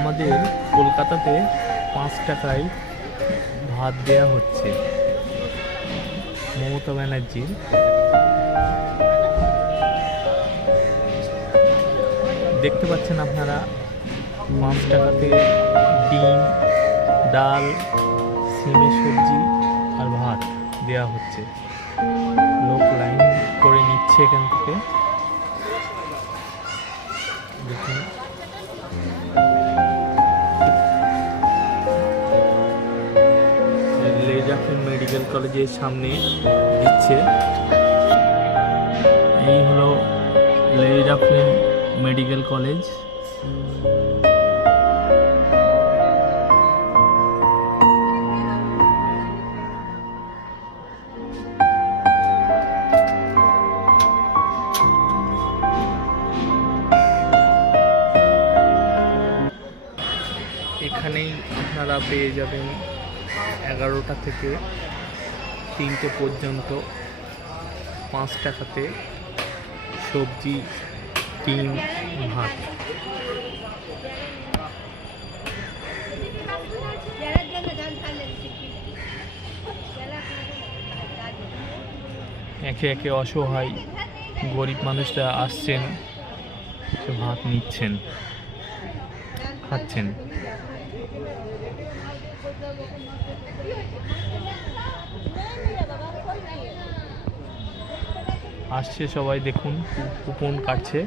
আমাদের কলকাতাতে 5 টাকায় ভাত দেয়া হচ্ছে মমতা ব্যানার্জির। দেখতে পাচ্ছেন আপনারা 5 টাকাতে ডিম, ডাল, সিমের সবজি আর ভাত দেয়া হচ্ছে। লোক লাইন করে নিচ্ছে এখান থেকে। দেখুন লেজাফিন মেডিকেল কলেজের সামনে দিচ্ছে। এই হলো লেজাফিন মেডিকেল কলেজ। এখানেই আপনারা পেয়ে যাবেন 11টা থেকে 3টে পর্যন্ত 5 টাকাতে সবজি, ডিম, ভাত। একে একে অসহায় গরিব মানুষরা আসছেন, সে ভাত নিচ্ছেন, খাচ্ছেন। আসছে সবাই, দেখুন কুপন কাটছে।